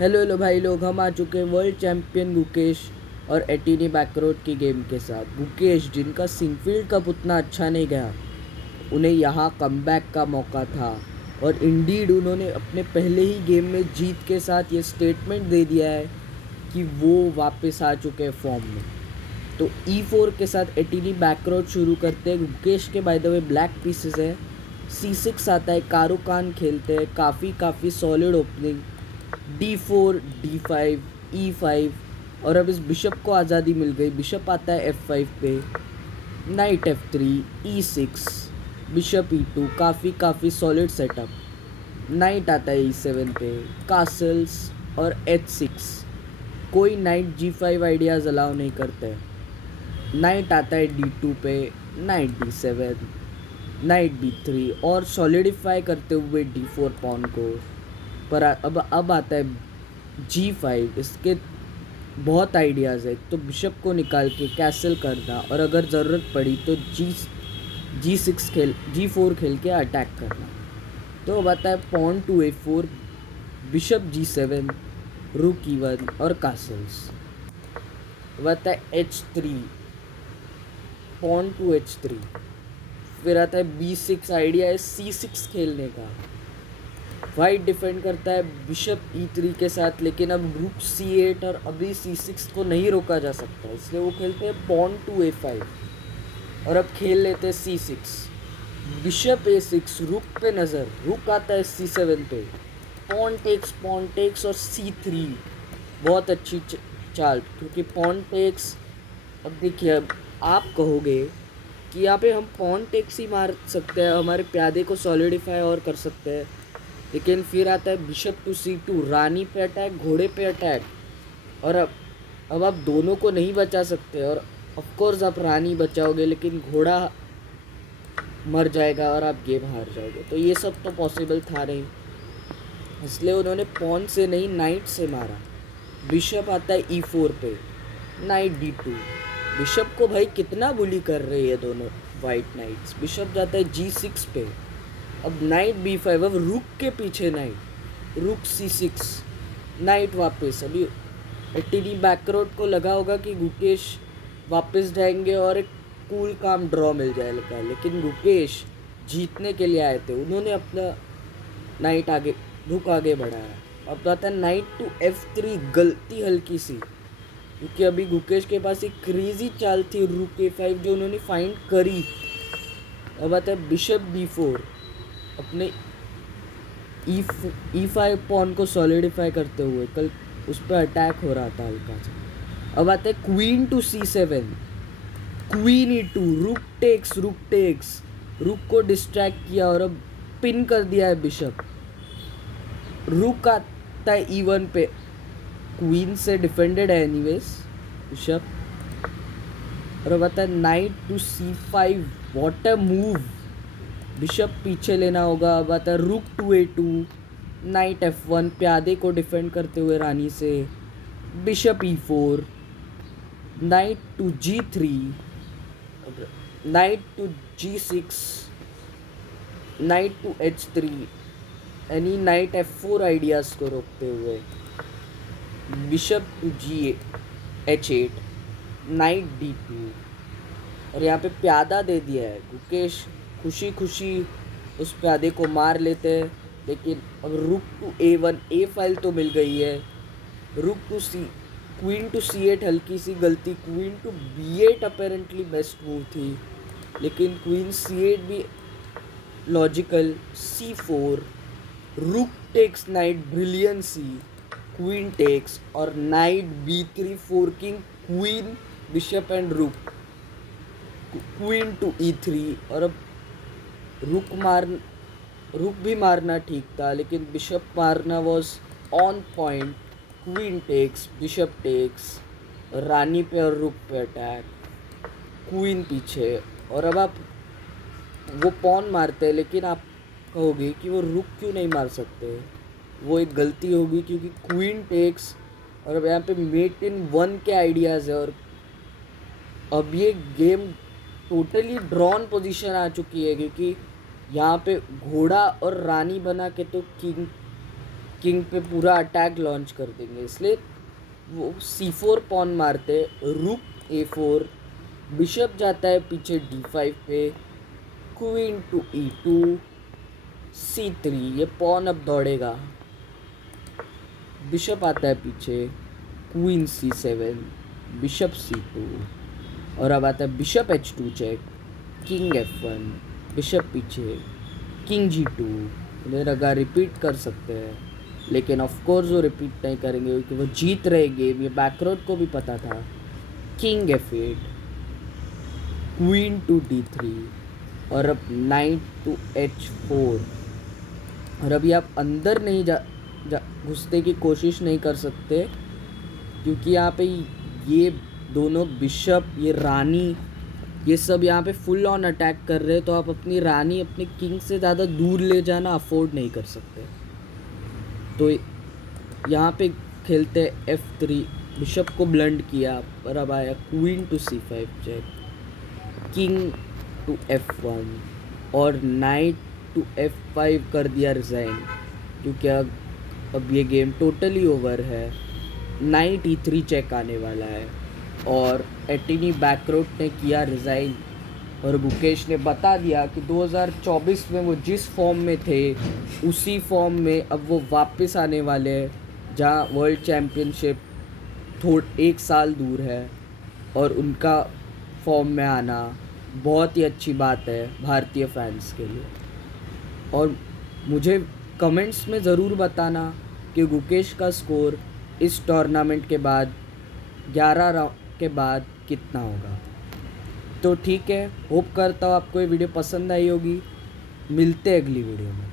Hello hello भाई लोग, हम आ चुके हैं वर्ल्ड चैंपियन गुकेश और एटीनी बैकरोड की गेम के साथ। गुकेश जिनका सिंफील्ड कप उतना अच्छा नहीं गया, उन्हें यहाँ कमबैक का मौका था और इंडीड उन्होंने अपने पहले ही गेम में जीत के साथ ये स्टेटमेंट दे दिया है कि वो वापस आ चुके हैं फॉर्म में। तो E4 के साथ एटीनी बैकरोड शुरू करते हैं। गुकेश के by the way black pieces है। C6 आता है, कारुकान खेलते हैं, काफ़ी solid opening. D4, D5, E5 और अब इस बिशप को आज़ादी मिल गई। बिशप आता है F5 पे, night F3, E6, bishop E2, काफ़ी सॉलिड सेटअप। नाइट आता है E7 पे, कासल्स और H6। कोई नाइट G5 आइडियाज़ अलाउ नहीं करते। नाइट आता है D2 पे, नाइट D7, नाइट D3 और सॉलिडिफाई करते हुए D4 पॉन को। पर अब आता है G5। इसके बहुत आइडियाज़ है। तो बिशप को निकाल के कैसल करना और अगर ज़रूरत पड़ी तो G4 खेल के अटैक करना। तो अब आता है pawn to A4, bishop G7, रुक E1 और कासल्स। अब आता है H3, पॉन टू H3। फिर आता है B6। आइडिया है C6 खेलने का। वाइट डिफेंड करता है बिशप E3 के साथ, लेकिन अब रुक C8 और अभी C6 को नहीं रोका जा सकता, इसलिए वो खेलते हैं पॉन टू A5 और अब खेल लेते हैं C6। बिशप A6, रुक पे नज़र, रुक आता है C7 पे, पॉन टेक्स और C3। बहुत अच्छी चाल, क्योंकि पॉन टेक्स। अब देखिए, अब आप कहोगे कि यहाँ पे हम पॉन टेक्स ही मार सकते हैं, हमारे प्यादे को सॉलिडिफाई और कर सकते हैं, लेकिन फिर आता है बिशप टू C2, रानी पे अटैक, घोड़े पे अटैक। और अब आप दोनों को नहीं बचा सकते और ऑफ कोर्स आप रानी बचाओगे, लेकिन घोड़ा मर जाएगा और आप गेम हार जाओगे। तो ये सब तो पॉसिबल था नहीं, इसलिए उन्होंने पॉन से नहीं नाइट से मारा। बिशप आता है E4 पे, नाइट D2। बिशप को भाई कितना बुली कर रही है दोनों वाइट नाइट्स। बिशप जाता है G6 पे, अब नाइट B5, अब रुक के पीछे नाइट, रुक C6, नाइट वापस। अभी एटीनी बैकरोड को लगा होगा कि गुकेश वापस जाएंगे और एक कूल काम ड्रॉ मिल जाएगा, लेकिन गुकेश जीतने के लिए आए थे। उन्होंने अपना नाइट आगे, रुक आगे बढ़ाया। अब आता है नाइट टू F3, गलती हल्की सी, क्योंकि अभी गुकेश के पास एक क्रेजी चाल थी रुक A5 जो उन्होंने फाइंड करी। अब आता है बिशप D4, अपने E5 पॉन को सॉलिडिफाई करते हुए। कल उस पर अटैक हो रहा था हल्का सा। अब आता है queen to C7, queen E2, rook takes, रुक को डिस्ट्रैक्ट किया और अब पिन कर दिया है बिशप। रुक आता है E1 पे, क्वीन से डिफेंडेड है एनीवेज बिशप। और अब आता है knight to C5, what a move. Bishop पीछे लेना होगा। अब आता है रुक टू A2, नाइट F1, प्यादे को डिफेंड करते हुए रानी से। Bishop E4, knight to G3, knight to G6, knight to H3, यानी नाइट F4 आइडियाज़ को रोकते हुए। Bishop to H8, night D2 और यहाँ पे प्यादा दे दिया है। गुकेश खुशी खुशी उस प्यादे को मार लेते हैं, लेकिन अब रुक टू A1, ए फाइल तो मिल गई है। रुक टू क्वीन टू C8, हल्की सी गलती। Queen to B8 apparently best move थी, लेकिन क्वीन C8 भी लॉजिकल। C4, rook takes knight, brilliancy, queen takes और knight B3, forking queen, bishop and rook. Queen to E3 और अब रुक भी मारना ठीक था, लेकिन बिशप मारना was on point. Queen takes, bishop takes, रानी पे और रुक पे अटैक, क्वीन पीछे। और अब आप वो पॉन मारते हैं, लेकिन आप कहोगे कि वो रुक क्यों नहीं मार सकते। वो एक गलती होगी, क्योंकि क्वीन टेक्स और अब यहाँ पे मेट इन 1 के आइडियाज़ है। और अब ये गेम टोटली ड्रॉन पोजीशन आ चुकी है, क्योंकि यहाँ पे घोड़ा और रानी बना के तो किंग किंग पे पूरा अटैक लॉन्च कर देंगे, इसलिए वो C4 पॉन मारते, रुक A4, बिशप जाता है पीछे D5 पे, क्वीन टू E2, C3, ये पॉन अब दौड़ेगा, बिशप आता है पीछे, क्वीन C7, बिशप C2, और अब आता है bishop H2 check, king F1, bishop पीछे, किंग G2। उन्हें लगा रिपीट कर सकते हैं, लेकिन ऑफ कोर्स वो रिपीट नहीं करेंगे क्योंकि वो जीत रहे गेम, ये बैकरोड को भी पता था। King F8, queen to D3, और अब नाइट टू H4। और अभी आप अंदर नहीं घुसने की कोशिश नहीं कर सकते क्योंकि यहाँ पे ये दोनों बिशप, ये रानी, ये सब यहाँ पे फुल ऑन अटैक कर रहे हैं, तो आप अपनी रानी अपने किंग से ज़्यादा दूर ले जाना अफोर्ड नहीं कर सकते। तो यहाँ पे खेलते F3, बिशप को ब्लंड किया, पर अब आया queen to C5 check, king to F1, और नाइट टू F5 कर दिया रिज़ाइन, क्योंकि अब ये गेम टोटली ओवर है। नाइट E3 चेक आने वाला है, और एटिनी बैकरोट ने किया रिज़ाइन, और गुकेश ने बता दिया कि 2024 में वो जिस फॉर्म में थे उसी फॉर्म में अब वो वापस आने वाले हैं, जहाँ वर्ल्ड चैम्पियनशिप एक साल दूर है, और उनका फॉर्म में आना बहुत ही अच्छी बात है भारतीय फैंस के लिए। और मुझे कमेंट्स में ज़रूर बताना कि गुकेश का स्कोर इस टूर्नामेंट के बाद 11 राउंड के बाद कितना होगा। तो ठीक है, होप करता हूँ आपको ये वीडियो पसंद आई होगी। मिलते हैं अगली वीडियो में।